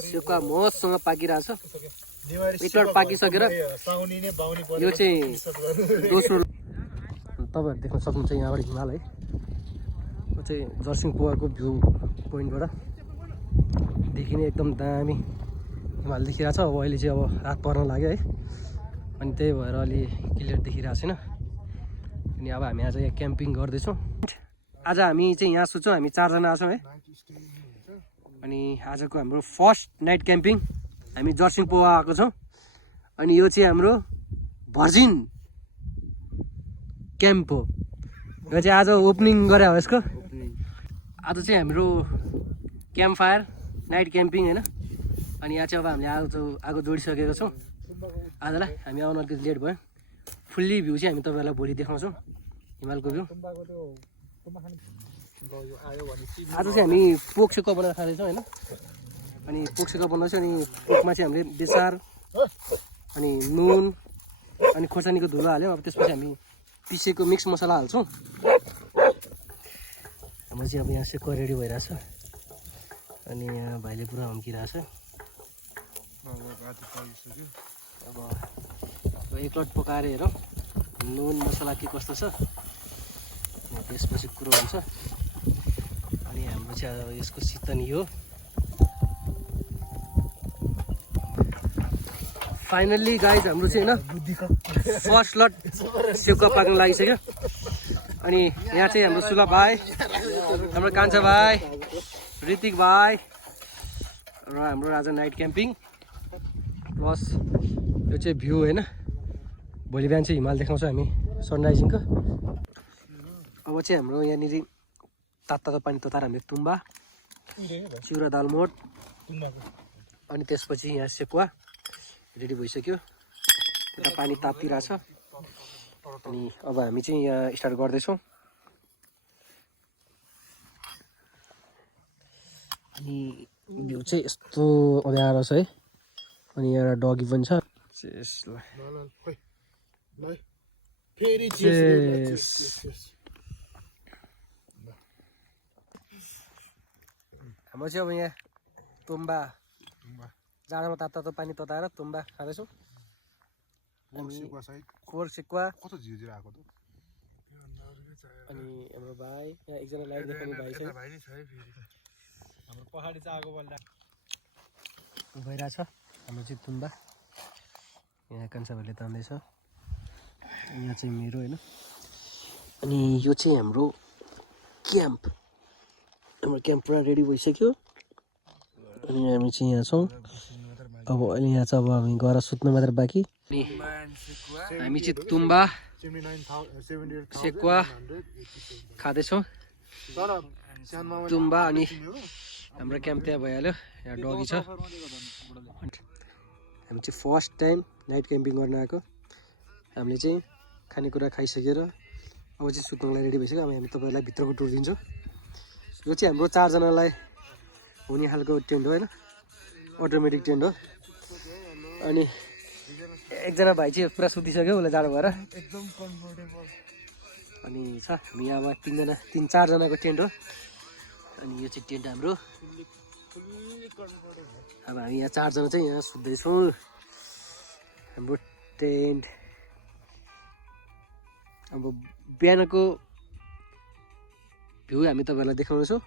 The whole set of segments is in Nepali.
सेकुवा मसँग पाकिरहेछ। एकलट पाकिसकेर यो चाहिँ दोस्रो तपाईँहरू देख्न सक्नुहुन्छ यहाँबाट हिमाल है। यो चाहिँ जर्सिङ पोवाको भ्यू पोइन्टबाट देखिने एकदम दामी हिमाल देखिरहेछ। अब अहिले चाहिँ अब रात पर्न लाग्यो है, अनि त्यही भएर अलि क्लियर देखिरहेको छैन। अनि अब हामी आज यहाँ क्याम्पिङ गर्दैछौँ। आज हामी चाहिँ यहाँ सोच्छौँ हामी 4 जना छौँ है। अनि आजको हाम्रो फर्स्ट नाइट क्याम्पिङ हामी जर्सिङ पोवा आएको छौँ। अनि यो चाहिँ हाम्रो भर्जिन क्याम्प हो। यो चाहिँ आज ओपनिङ गरे हो यसको। आज चाहिँ हाम्रो क्याम्प फायर नाइट क्याम्पिङ होइन। अनि यहाँ चाहिँ अब हामीले आगो जोडिसकेको छौँ। आजलाई हामी आउन अलिकति लेट भयो। फुल्ली भ्यू चाहिँ हामी तपाईँहरूलाई भोलि देखाउँछौँ हिमालको भ्यू। आज चाहिँ हामी पोक सेकुवा बनाएर खाँदैछौँ होइन। अनि पोक सेकुवा बनाउँछ। अनि पोकमा चाहिँ हामीले बेसार अनि नुन अनि खोर्सानीको धुलो हाल्यौँ। अब त्यसपछि हामी पिसेको मिक्स मसला हाल्छौँ। हाम्रो चाहिँ अब यहाँ सेकुवा रेडी भइरहेछ। अनि यहाँ भाइले पुरा हम्किरहेछ। अब एकलट पकाएर हेरौँ नुन मसला के कस्तो छ, त्यसपछि कुरो हुन्छ। अनि हाम्रो चाहिँ अब यसको सितनी हो। फाइनल्ली गाइज हाम्रो चाहिँ होइन फर्स्ट लट सेकुवा पाक्न लागिसक्यो। अनि यहाँ चाहिँ हाम्रो सुला भाइ, हाम्रो कान्छा भाइ, ऋतिक भाइ र हाम्रो आज नाइट क्याम्पिङ प्लस यो चाहिँ भ्यू होइन। भोलि बिहान चाहिँ हिमाल देखाउँछ हामी सनराइजिङको। अब चाहिँ हाम्रो यहाँनिर तातो पानी तताएर हामीले तुम्बा, चिउरा दालमोट अनि त्यसपछि यहाँ सेकुवा रेडी भइसक्यो। त्यता पानी तातिरहेछ। अनि अब हामी चाहिँ यहाँ स्टार्ट गर्दैछौँ। अनि भ्यू चाहिँ यस्तो अँध्यारो छ है। अनि यहाँ डगी पनि छ। हाम्रो चाहिँ अब यहाँ तुम्बा जाडोमा तातो पानी तताएर तुम्बा खाँदैछौँ। कोर सेकुवा अनि हाम्रो भाइ यहाँ एकजना लाइट देखाउने भाइ छ। हाम्रो पहाडी चाहिँ आगो भइरहेछ। हाम्रो चाहिँ तुम्बा यहाँ कान्छा भाइले तान्दैछ। यहाँ चाहिँ मेरो होइन। अनि यो चाहिँ हाम्रो क्याम्प। हाम्रो क्याम्प पुरा रेडी भइसक्यो। अनि हामी चाहिँ यहाँ छौँ। अब अहिले यहाँ चाहिँ अब हामी गएर सुत्नु मात्र बाँकी। हामी चाहिँ तुम्बा सेकुवा खाँदैछौँ। तुम्बा अनि हाम्रो क्याम्प त्यहाँ भइहाल्यो। यहाँ डगी छ। हामी चाहिँ फर्स्ट टाइम नाइट क्याम्पिङ गर्न आएको। हामीले चाहिँ खानेकुरा खाइसकेर अब चाहिँ सुत्नुलाई रेडी भइसक्यो। अब हामी तपाईँहरूलाई भित्रको टुर दिन्छौँ। यो चाहिँ हाम्रो 4 जनालाई हुने खालको टेन्ट हो होइन, अटोमेटिक टेन्ट हो। अनि एकजना भाइ चाहिँ पुरा सुतिसक्यो, उसलाई जाडो भएर एकदम कम्फर्टेबल। अनि छ हामी यहाँ अब 3-4 जनाको टेन्ट हो। अनि यो चाहिँ टेन्ट हाम्रो। अब हामी यहाँ 4 जना चाहिँ यहाँ सुत्दैछौँ। हाम्रो टेन्ट अब बिहानको भ्यू हामी तपाईँहरूलाई देखाउनेछौँ।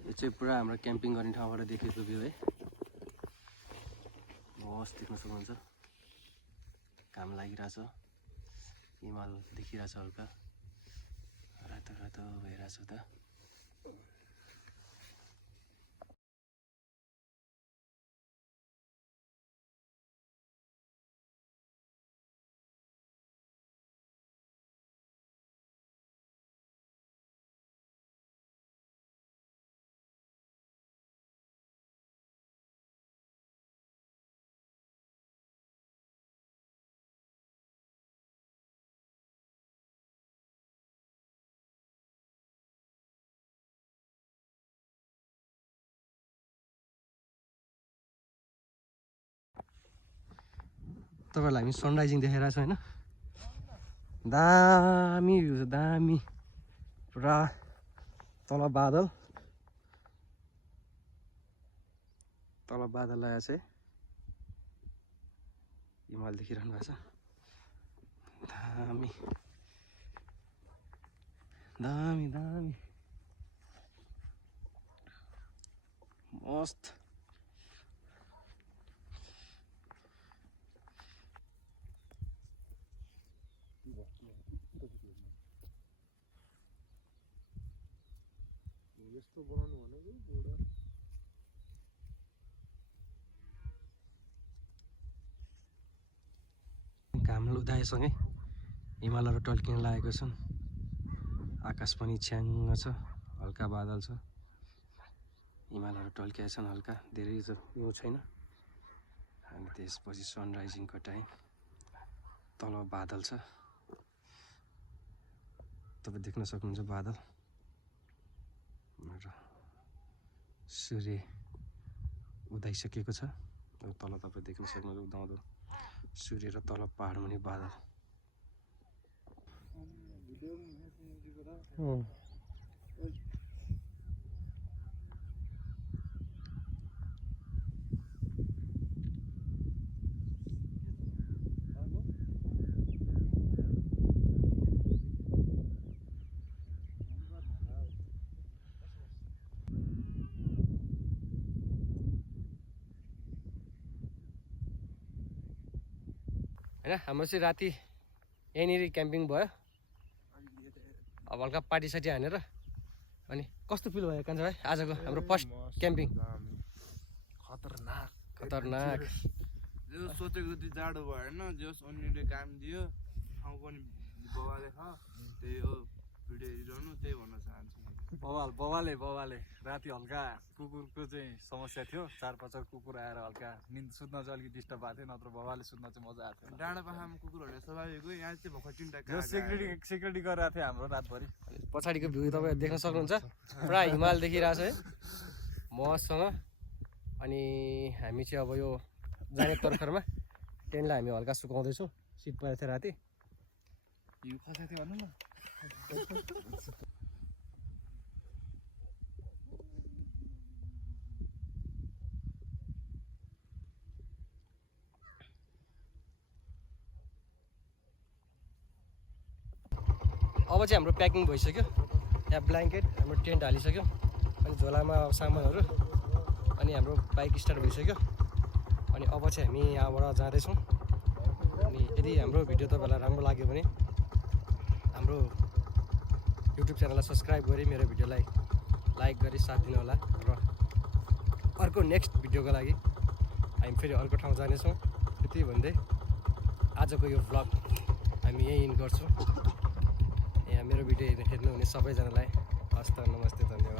यो चाहिँ पुरा हाम्रो क्याम्पिङ गर्ने ठाउँबाट देखेको भ्यू है। मस्त देख्न सक्नुहुन्छ। घाम लागिरहेछ, हिमाल देखिरहेछ, हल्का रातो रातो भइरहेछ त। तपाईँहरूलाई हामी सनराइजिङ देखाइरहेको छौँ होइन दामी भ्यू छ दामी पुरा तल बादल आएको छ हिमाल देखिरहनु भएको छ दामी दामी दामी मस्त यस्तो बनाउनु भनेको बुढा घाम उदाएसँगै हिमालहरू टल्किन लागेको छन् आकाश पनि छ्याङ्ग छ हल्का बादल छ हिमालहरू टल्किया छन् हल्का धेरै यो छैन अनि त्यसपछि सनराइजिङको टाइम तल बादल छ तपाईँ देख्न सक्नुहुन्छ बादल र सूर्य उदाइसकेको छ तल तपाईँ देख्न सक्नुहुन्छ उदाउँदो सूर्य र तल पहाड मुनि बादल होइन हाम्रो चाहिँ राति यहीँनिर क्याम्पिङ भयो अब हल्का पार्टी साटी हानेर अनि कस्तो फिल भयो कान्छा भाइ आजको हाम्रो फर्स्ट क्याम्पिङ खतरनाक जो सोचेको जति जाडो भएन जोस अन्यले काम दियो ठाउँ पनि बवाले छ त्यही हो भिडियो हेरिरहनु त्यही भन्न चाहन्छु बवाले राति हल्का कुकुरको चाहिँ समस्या थियो 4-5 कुकुर आएर हल्का निन्द सुत्न चाहिँ अलिकति डिस्टर्ब भएको थियो नत्र बवाले सुत्न चाहिँ मजा आएको थियो डाँडा पाखामा कुकुर भने स्वाभाविक हो यहाँ चाहिँ भर्खर 3टा जो सेक्युरिटी गरिरहेको थियो हाम्रो रातभरि पछाडिको भ्यू तपाईँ देख्न सक्नुहुन्छ पुरा हिमाल देखिरहेको छ है मसँग अनि हामी चाहिँ अब यो जाने तर्खरमा टेन्टलाई हामी हल्का सुकाउँदैछौँ शीत परेको थियो राति हिउँ खसेको थियो भन्नु न अब चाहिँ हाम्रो प्याकिङ भइसक्यो यहाँ ब्ल्याङ्केट हाम्रो टेन्ट हालिसक्यो अनि झोलामा सामानहरू अनि हाम्रो बाइक स्टार्ट भइसक्यो अनि अब चाहिँ हामी यहाँबाट जाँदैछौँ अनि यदि हाम्रो भिडियो तपाईँलाई राम्रो लाग्यो भने हाम्रो युट्युब च्यानललाई सब्सक्राइब गरी मेरो भिडियोलाई लाइक गरी साथ दिनु होला र अर्को नेक्स्ट भिडियोको लागि हामी फेरि अर्को ठाउँ जानेछौँ त्यति भन्दै आजको यो भ्लग हामी यहीँ इन गर्छौँ यहाँ मेरो भिडियो हेर्नुहुने सबैजनालाई हस्त नमस्ते धन्यवाद।